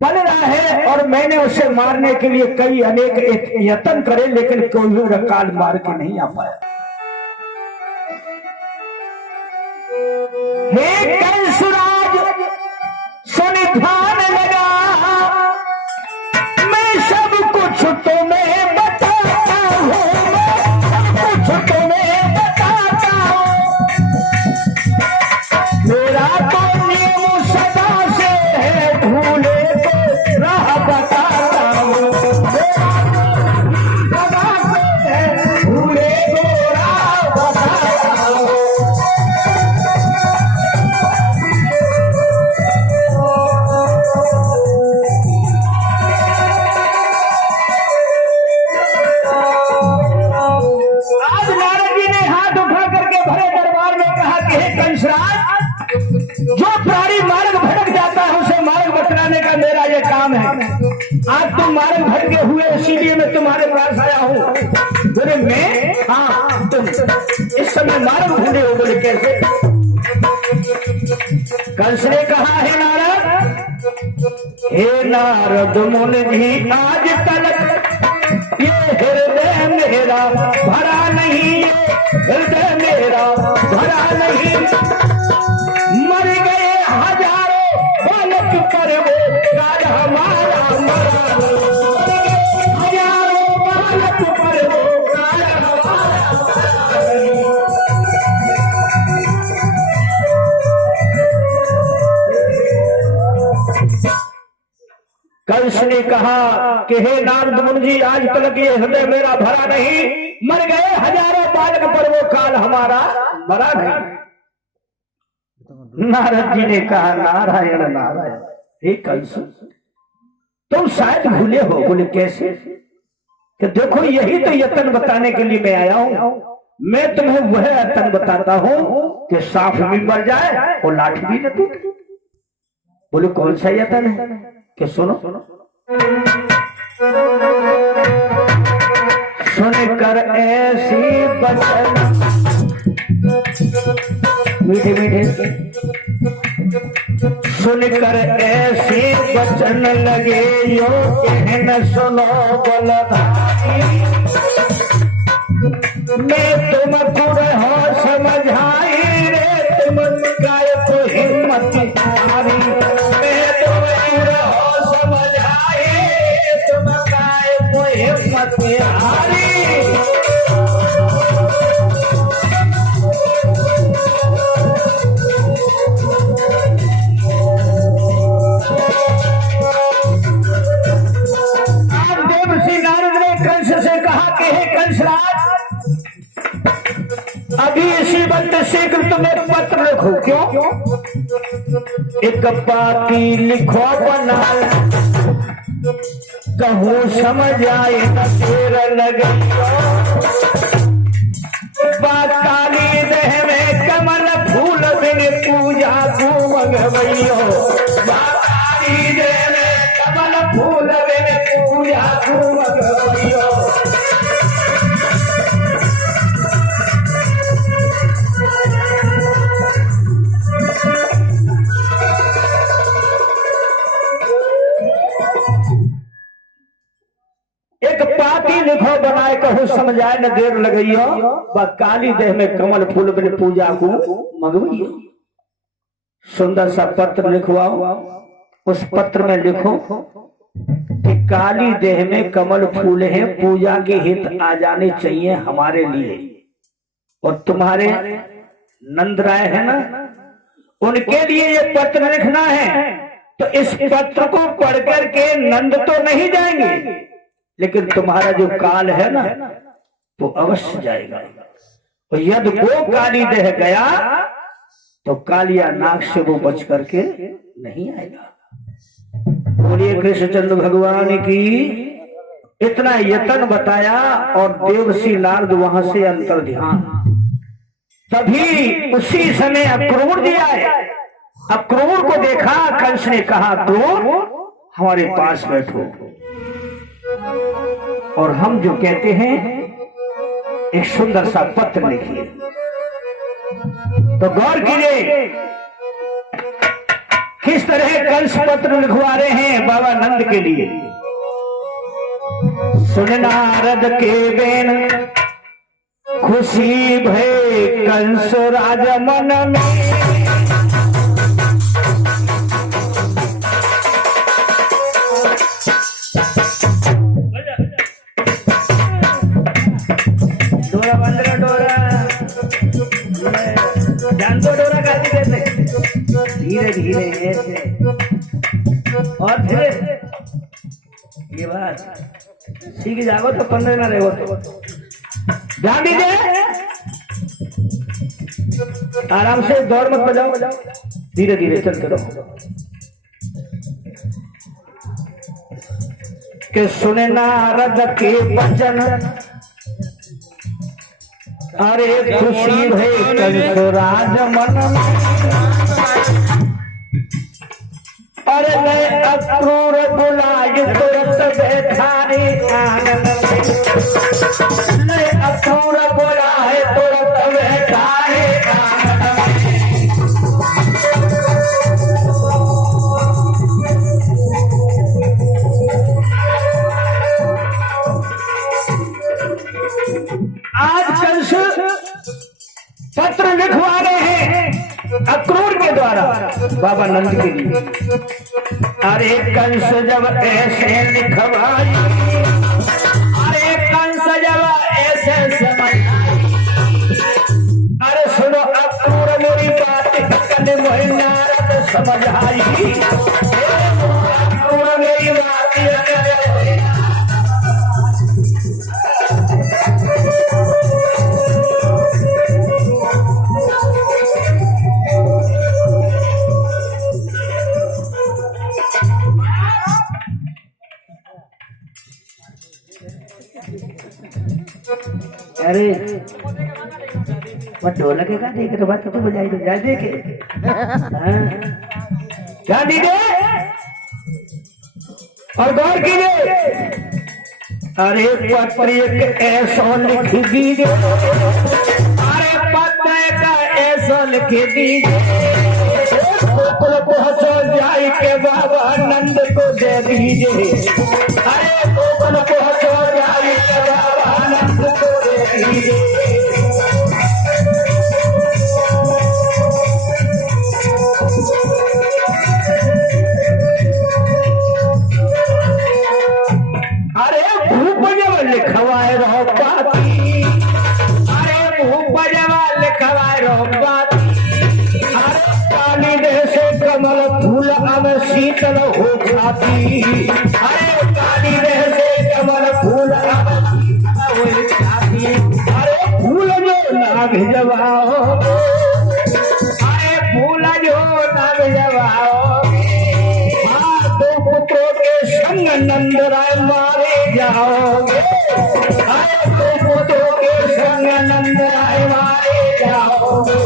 पल रहा है और मैंने उसे मारने के लिए कई अनेक यत्न करे, लेकिन कोई काल मार के नहीं आ पाया। हे कंसराज सुन ध्यान लगा, मैं सब कुछ तुम्हें बताता हूँ, सब कुछ तुम्हें बताता हूँ। मेरा तो नियम सदा से है, भूले तो राह बताता हूँ। सदा से है, भूले तो राह बताता हूँ। जो प्राणी मार्ग भटक जाता है उसे मार्ग बतलाने का मेरा ये काम है। आज तुम मार्ग भटके हुए, इसीलिए मैं तुम्हारे पास आया हूँ। बोले मैं? हाँ तुम इस समय मार्ग ढूंढे हो। बोले कैसे? कंस ने कहा हे नारद मुनि जी, आज तक ये हृदय मेरा भरा नहीं, हृदय मेरा भरा नहीं। मर गए हजारों बालक पर वो काल हमारा मरा, हजारों बालक पर वो काल हमारा। कंस ने कहा कि हे नारद मुनि जी, आज तक ये हृदय मेरा भरा नहीं, मर गए हजारों बालक पर वो काल हमारा मरा नहीं। नारद जी ने कहा नारायण नारायण। हे कंस, तुम शायद भूले हो। बोले कैसे? कि देखो यही तो यत्न बताने के लिए मैं आया हूं। मैं तुम्हें वह यत्न बताता हूं कि सांप भी मर जाए और लाठी भी न टूटे। बोले कौन सा यत्न है? कि सुनो सुनकर ऐसी बचन, मीठे मीठे सुनकर ऐसे वचन लगे यो कहन सुनो बलधारी। मैं तुमको रहो समझाई रे, तुम गाय को हिम्मत हारी। मैं तुमको रहो समझाई, तुम गाय को हिम्मत हारी। अभी इसी वक्त शीघ्र तुम्हें पत्र लिखो। क्यों? एक पाती लिखो बना, कहूँ समझ आए न देर लगे। काली देह में कमल फूल बिन पूजा को मंगवैयो। काली देह में कमल फूल बिन पूजा को मंगवैयो। लिखो बनाए कहूँ समझाए न देर लगइयो। काली देह में कमल फूल बिन पूजा को मंगवइयो। सुंदर सा पत्र लिखवाओ। उस पत्र में लिखो कि काली देह में कमल फूल हैं, पूजा के हित आ जाने चाहिए हमारे लिए। और तुम्हारे नंद राय है ना, उनके लिए ये पत्र लिखना है। तो इस पत्र को पढ़ करके नंद तो नहीं जाएंगे, लेकिन तुम्हारा जो काल है ना वो अवश्य जाएगा। और यदि वो काली देह गया तो कालिया नाग से वो बच करके नहीं आएगा। बोलिए कृष्णचंद्र भगवान की। इतना यत्न बताया और देवसी नारद वहां से अंतर ध्यान। तभी उसी समय अक्रूर जी आए। अक्रूर को देखा, कंस ने कहा क्रूर हमारे पास बैठो और हम जो कहते हैं एक सुंदर सा पत्र लिखिए। तो गौर कीजिए किस तरह कंस पत्र लिखवा रहे हैं बाबा नंद के लिए। सुन नारद के बेन खुशी भय कंस राज मन में। डोरा बंद रहा, डोरा जान दो, डोरा काटी देते धीरे धीरे ऐसे और फिर ये बात सीख जाओ तो 15 ना रहो तो ध्यान दीजिए। आराम से दौड़ मत बजाओ, धीरे धीरे चलते रहो। के सुने नारद के वचन अरे खुशी भई कंस राज मन में। अरे मैं अक्रूर बुलाय तुरंत बैठारे आंगन में। मैं अक्रूर बुलाए तुरंत बैठारे आंगन में। आज कंस पत्र लिखवा रहे हैं अक्रूर के द्वारा बाबा नंद के लिए। अरे कंस जब ऐसे लिखवाई, अरे कंस जब ऐसे समझ, अरे सुनो अक्रूर मेरी बात कने नारद समझ आई। अक्रूर मेरी बात अरे वो ढोलक का देख रहे बात तो बजाई तो जा देखे क्या दीजिए और गौर कीजिए। अरे पत्र एक ऐसा लिख दीजिए, अरे पत्र का ऐसा लिख दीजिए गोकुल पहुंचो जाए के बाबा नंद को दे दीजिए। अरे गोकुल पहुंचो जाए के बाबा नंद को दे दीजिए। अरे भूप जब लिखवाए रहो पाती, अरे भूप जब लिखवाए रहो पाती। अरे काली देह से कमल फूल अब शीतल हो जाती। अरे काली देह से कमल फूल अब शीतल हो जाती। अरे फूल जो ना भिजवाओ, अरे फूल जो ना भिजवाओ। दो पुत्रों के संग नंद राय मारे जाओगे। अरे दो पुत्रों के संग नंद राय मारे जाओगे।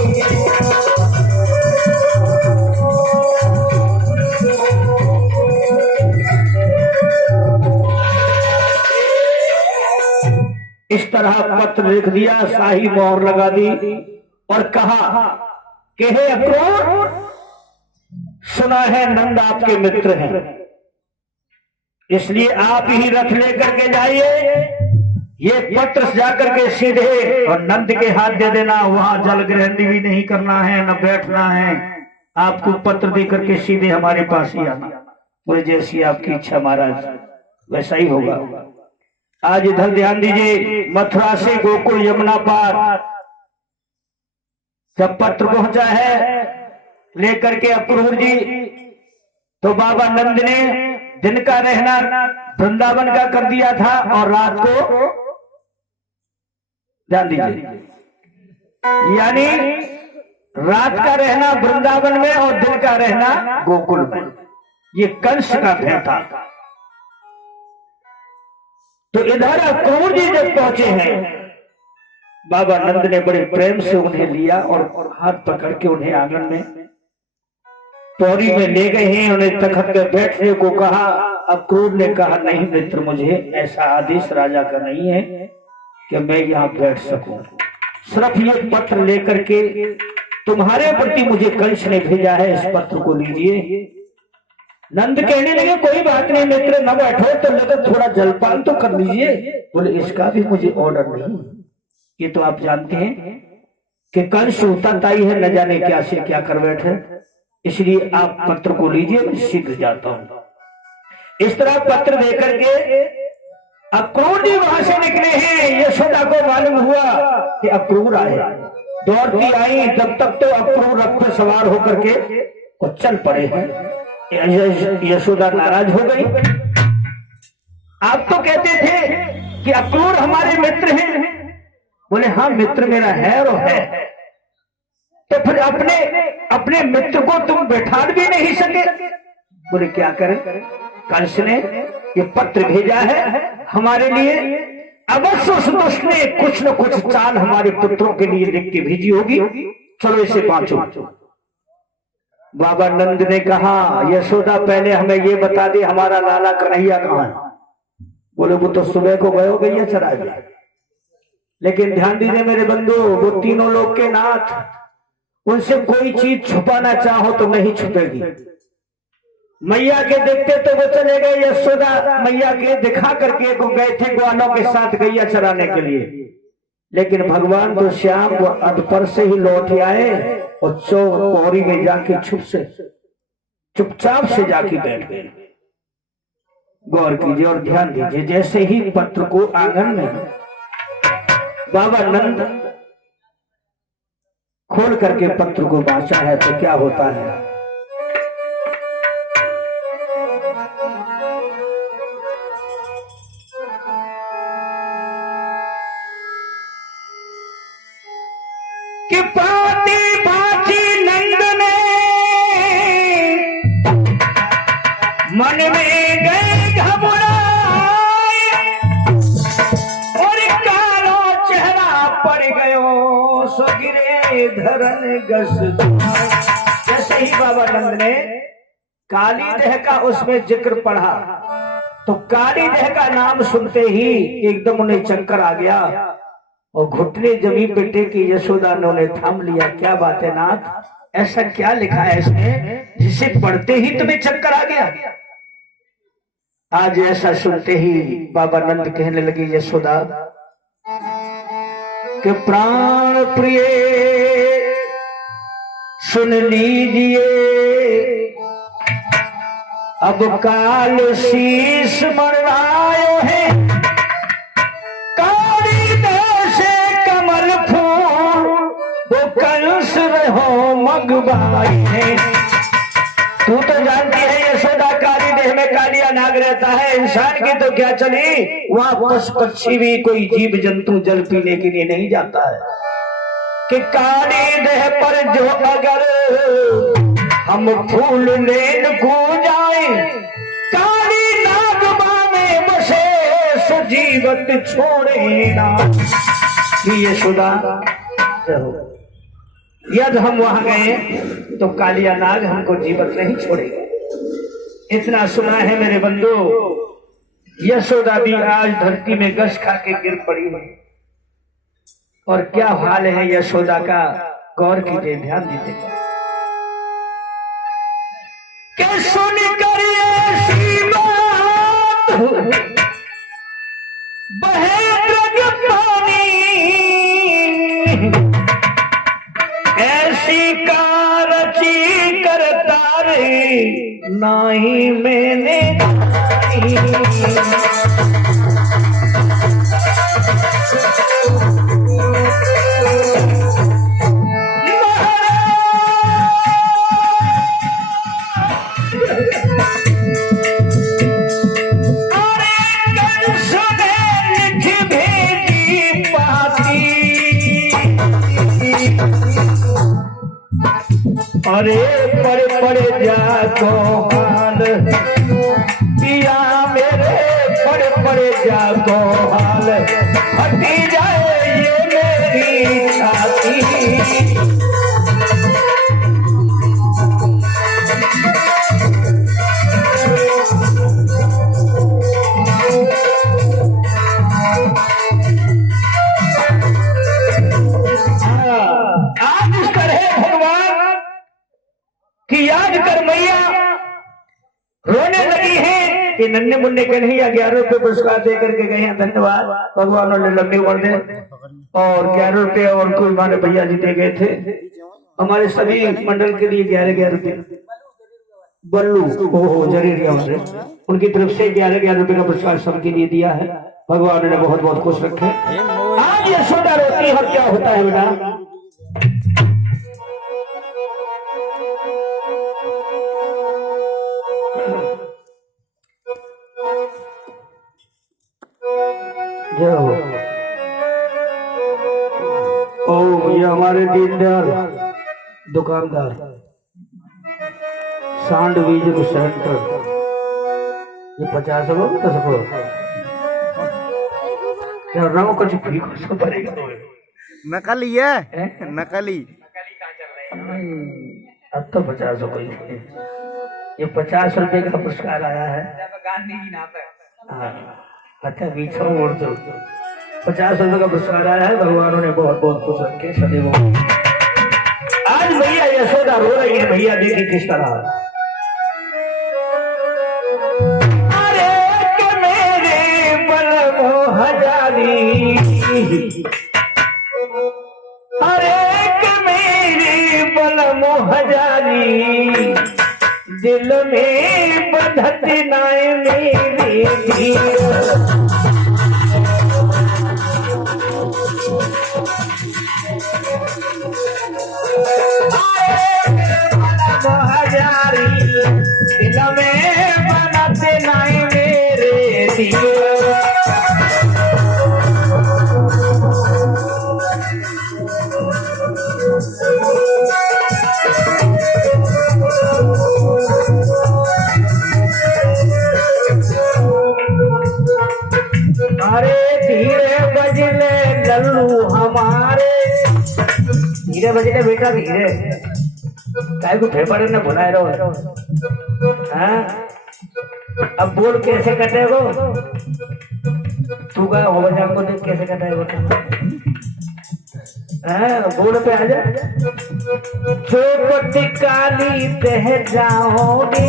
इस तरह पत्र लिख दिया, शाही मोहर लगा दी और कहा कि हे अक्रूर, सुना है नंद आपके मित्र हैं, इसलिए आप ही रथ लेकर के जाइए। ये पत्र जाकर के सीधे और नंद के हाथ दे देना। वहां जल ग्रहण भी नहीं करना है, न बैठना है। आपको पत्र दे करके सीधे हमारे पास ही आना। बोले जैसी आपकी इच्छा महाराज, वैसा ही होगा। आज इधर ध्यान दीजिए, मथुरा से गोकुल यमुना पार जब पत्र पहुंचा है लेकर के अक्रूर जी, तो बाबा नंद ने दिन का रहना वृंदावन का कर दिया था और रात को, ध्यान दीजिए, यानी रात का रहना वृंदावन में और दिन का रहना गोकुल में। ये कंस का भय था। तो इधर अक्रूर जी जब पहुंचे हैं, बाबा नंद ने बड़े प्रेम से उन्हें लिया और हाथ पकड़ के उन्हें आंगन में पौड़ी में ले गए हैं। उन्हें तखत पे बैठने को कहा। अक्रूर ने कहा नहीं मित्र, मुझे ऐसा आदेश राजा का नहीं है कि मैं यहाँ बैठ सकूं। सिर्फ ये पत्र लेकर के तुम्हारे प्रति मुझे कंस ने भेजा है, इस पत्र को लीजिए। नंद कहने लगे कोई बात नहीं मित्र, न बैठो तो लगे थोड़ा जलपान तो कर लीजिए। बोले इसका भी मुझे ऑर्डर नहीं, ये तो आप जानते हैं कि कंस उताताई है, न जाने क्या से क्या कर बैठे, इसलिए आप पत्र को लीजिए, मैं शीघ्र जाता हूं। इस तरह पत्र देकर के अक्रूर जी वहां से निकले हैं। यशोदा को मालूम हुआ कि अक्रूर आए, दौड़ती आई, जब तक तो अक्रूर रथ पर सवार होकर के और चल पड़े हैं। यशोदा नाराज हो गई। आप तो कहते थे कि अक्रूर हमारे मित्र हैं। बोले हाँ मित्र मेरा है और है, तो फिर अपने मित्र को तुम बैठा भी नहीं सके। बोले क्या करें, कंस ने ये पत्र भेजा है हमारे लिए, अवश्य उस दुष्ट ने कुछ न कुछ चाल हमारे पुत्रों के लिए लिख के भेजी होगी, चलो इसे बांचो। बाबा नंद ने कहा यशोदा पहले हमें ये बता दे हमारा लाला कन्हैया कहाँ है। बोले वो तो सुबह को गयो गैया चराए गए, लेकिन ध्यान दीजिए मेरे बंधु, वो तीनों लोग के नाथ, उनसे कोई चीज छुपाना चाहो तो नहीं छुपेगी। मैया के देखते तो वो चले गए, यशोदा मैया के दिखा करके को गए थे ग्वालों के साथ गैया चराने के लिए, लेकिन भगवान तो श्याम वो अधपर से ही लौट आए और चोर पौरी में जाके चुपचाप से जाके बैठ गए। गौर कीजिए और ध्यान दीजिए, जैसे ही पत्र को आंगन में बाबा नंद खोल करके पत्र को बांचा है तो क्या होता है। कि पाती बाची नंद ने मन में गए घबराए और कालो चेहरा पड़ गयो सो गिरे धरन गस। जैसे ही बाबा नंद ने काली देह का उसमें जिक्र पढ़ा तो काली देह का नाम सुनते ही एकदम उन्हें चक्कर आ गया और घुटने जमीन पे टेकी। यशोदा ने उन्हें थाम लिया। क्या बात है नाथ, ऐसा क्या लिखा है इसमें जिसे पढ़ते ही तुम्हें चक्कर आ गया। आज ऐसा सुनते ही बाबा नंद कहने लगे यशोदा कि प्राण प्रिय सुन लीजिए, अब काल शीश मरवायो है, कंस रहो मगबाई है। तू तो जानती है यशोदा काली देह में कालिया नाग रहता है, इंसान की तो क्या चली, वहां पशु पक्षी भी कोई जीव जंतु जल पीने के लिए नहीं जाता है। कि काली देह पर जो अगर हम फूल लेन को जाए, काली नागमा में बसे सो जीवत छोड़े ना। यशोदा यदि हम वहां गए तो कालिया नाग हमको जीवित नहीं छोड़ेगा। इतना सुना है मेरे बंधु, यशोदा भी आज धरती में गश खा के गिर पड़ी है। और क्या हाल है यशोदा का, गौर कीजिए, ध्यान दीजिएगा। क्या सुन कर ऐसी बात बहे पानी, ऐसी कारची करता रे नाही मैंने अरे पड़े पड़े जा को हाल पिया मेरे, पड़े पड़े जा को हाल फटी जाए ये मेरी छाती। आज इस तरह रोने लगी हैं कि नन्हे मुन्ने कन्हैया 11 रुपए पुरस्कार दे करके गए हैं, धन्यवाद भगवान ने लंबी उम्र दे। और 11 रुपए और कोई माने भैया जी दे गए थे हमारे सभी मंडल के लिए 11 रुपए। बल्लू ओहो जरूर उनकी तरफ से 11 रुपए का पुरस्कार सबके लिए दिया है। भगवान ने बहुत बहुत खुश रखे। आज यशोदा रोती है, क्या होता है बेटा? ओ ये हमारे दीनदयाल दुकानदार सैंडविच सेंटर, ये 50 रुपये 10 रुपये कुछ भी उसको पड़ेगा। नकली है, नकली अब तो 50 रुपये, ये 50 रुपए का पुरस्कार आया है। अच्छा बीच में मोड़ दो, 50 रुपए का पुरस्कार आया है। भगवान ने बहुत बहुत खुश रखे सदैव। आज भैया यशोदा रो रही है, भैया देखिए किस तरह। अरे के मेरे बलमो हजारी, अरे के मेरे बलमो हजारी, दिल में बंधत नाय मेरी हजारी, दिल में बंधत नाय मेरे दिल। अरे धीरे बजले लल्लू हमारे, धीरे बजले बेटा धीरे, काय को फेफड़े ने बुलाए रहो। हाँ अब बोल कैसे कटेगो तू का हो बजा को देख कैसे कटेगो। हाँ बोल पे आ जा। चौपट काली दह जाओगे,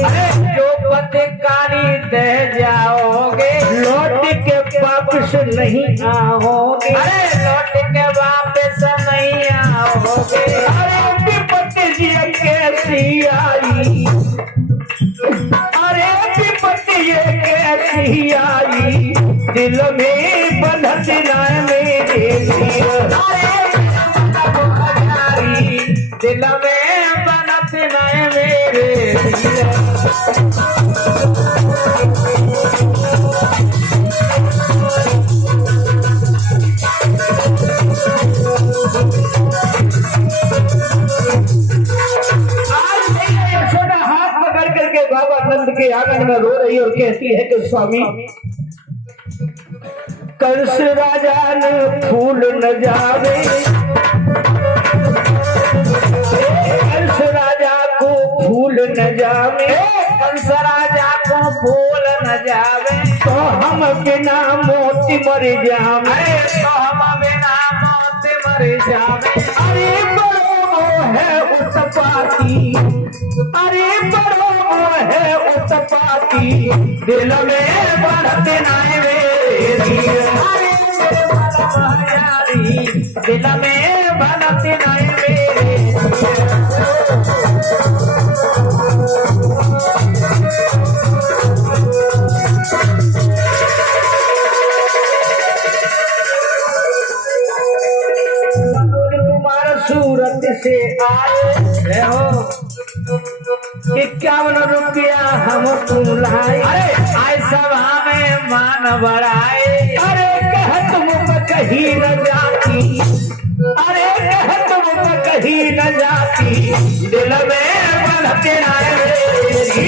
चौपट काली दह जाओगे, लौट के वापस नहीं आओगे, अरे लौट के वापस नहीं आओगे। अरे विपत्ति जी कैसी आई, अरे विपत्ति ये कैसी आई, दिल में बंधत नाय मेरे दिल में बनत नाय मेरे। यशोदा हाथ पकड़ करके बाबा नंद के आंगन में रो रही और कहती है कि स्वामी कंस राजा न फूल न जावे, कंस राजा को फूल न जावे, कंस राजा को फूल न जावे, तो हम बिना मोती मर जावे, तो हम बिना मोती मर जावे। अरे बड़ो है उत्पाती, अरे बड़ो है उत्पाती, दिल में बढ़त नाय मेरी, दिल में बनत नाय मेरे। कुमार सूरत से आए हो, 51 रुपया हम तुम लाए, आए सभा में मान बढ़ाए। अरे कहत मुख कहीं न जाती, अरे कहत मुख कहीं न जाती, दिल में बंधत नाय मेरी।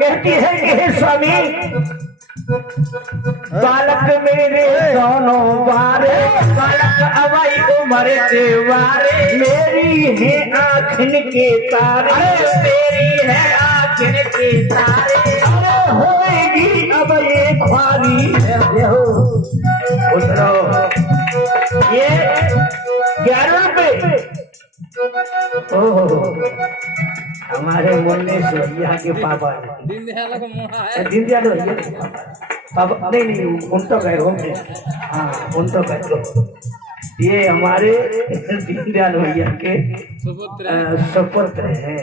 कहती है कि हे स्वामी बालक मेरे दोनों बारे, बालक अवई उम्र के वारे, मेरी है आँखन के तारे, मेरी है आँखन के तारे। होएगी अब ये ख्वारी उतरो ये 11 रुपए ओहो हमारे मुन्ने सोहिया के पापा दीनदयाल भैया के पापा नहीं उन तो गए होंगे हाँ उन तो गए हो ये हमारे दीनदयाल भैया के सुपुत्र है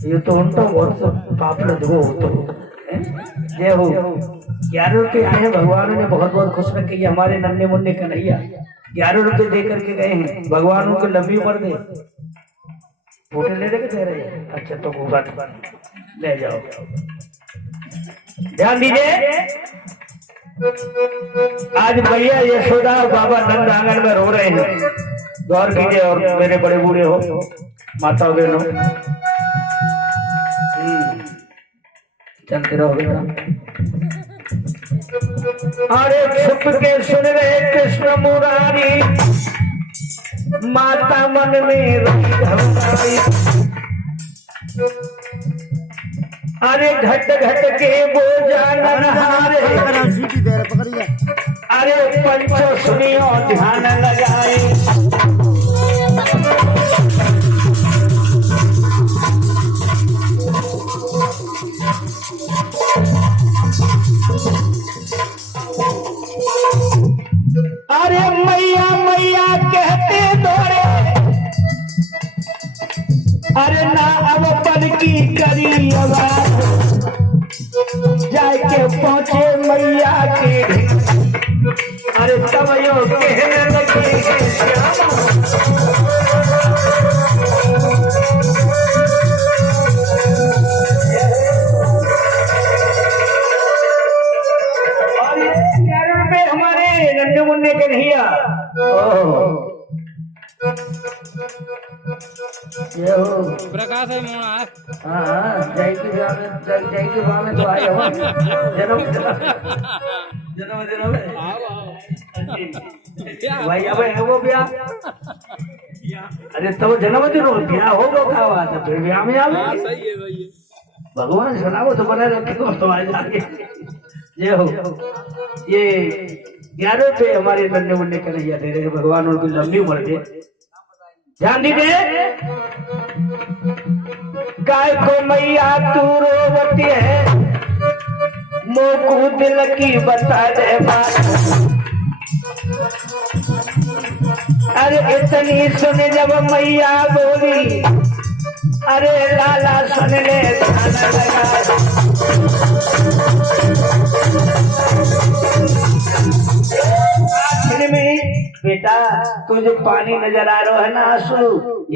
ये तो उन तो बहुत पापड़ हो तो ये हो 11 रुपए आए हैं भगवान ने बहुत बहुत खुश रखे ये हमारे नन्हे मुन्ने कन्हैया 11 रुपए दे करके गए हैं भगवान उनको लंबी उम्र दे फोटो ले रहे दे रहे हैं अच्छा तो वो बात ले जाओ ध्यान दीजिए आज भैया यशोदा और बाबा नंद आंगन में रो रहे हैं गौर कीजिए और मेरे बड़े बूढ़े हो माता बहनों चलते रहो बेटा अरे छुप के सुन रहे कृष्ण मुरारी माता मन में रही घबराई अरे घट घट के बोझा नहारे अरे पंचो सुनियो ध्यान लगाए अरे मैया मैया कहते दौड़े अरे ना अब पल की करी आवाज जाके पहुंचे मैया के अरे तब यो कहने लगे नन्हे मुन्ने के नहीं प्रकाश है जय के में तो आए हो जन्म भाई अब है वो ब्याह अरे तब जन्मदिन हो ब्याह होगा क्या बात है फिर ब्याह में आवे सही है भगवान सुनाओ तो बना रखे तो आ जाके ये हो ये 11 रुपए हमारे नन्हे मुन्ने कन्हैया दे रहे भगवान उनको लंबी उम्र दे ध्यान दीजिए गाय को मैया तू रोवती है मोकू दिल की बता दे बात अरे इतनी सुन जब मैया बोली अरे लाला सुन ले खाना लगा में बेटा तुझे पानी नजर आ रहा है ना आंसू